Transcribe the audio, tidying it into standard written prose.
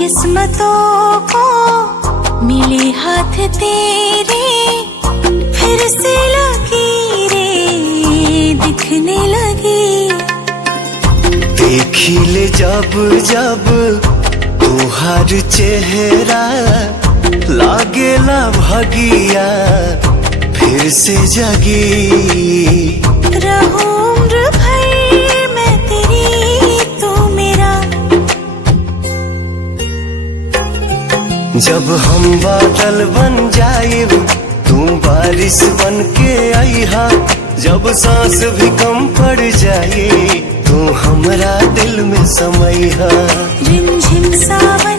किस्मतों को मिले हाथ तेरे, फिर से लकीरें दिखने लगी। देखी ले जब जब तुहार चेहरा, लागेला भगिया फिर से जगी। रहूं उम्र भर मैं तेरी, तू मेरा। जब हम बादल बन जाएब, तू बारिश बन के आईहा। जब सांस भी कम पड़ जाए, तू हमरा दिल में समैहा। रिमझिम सावन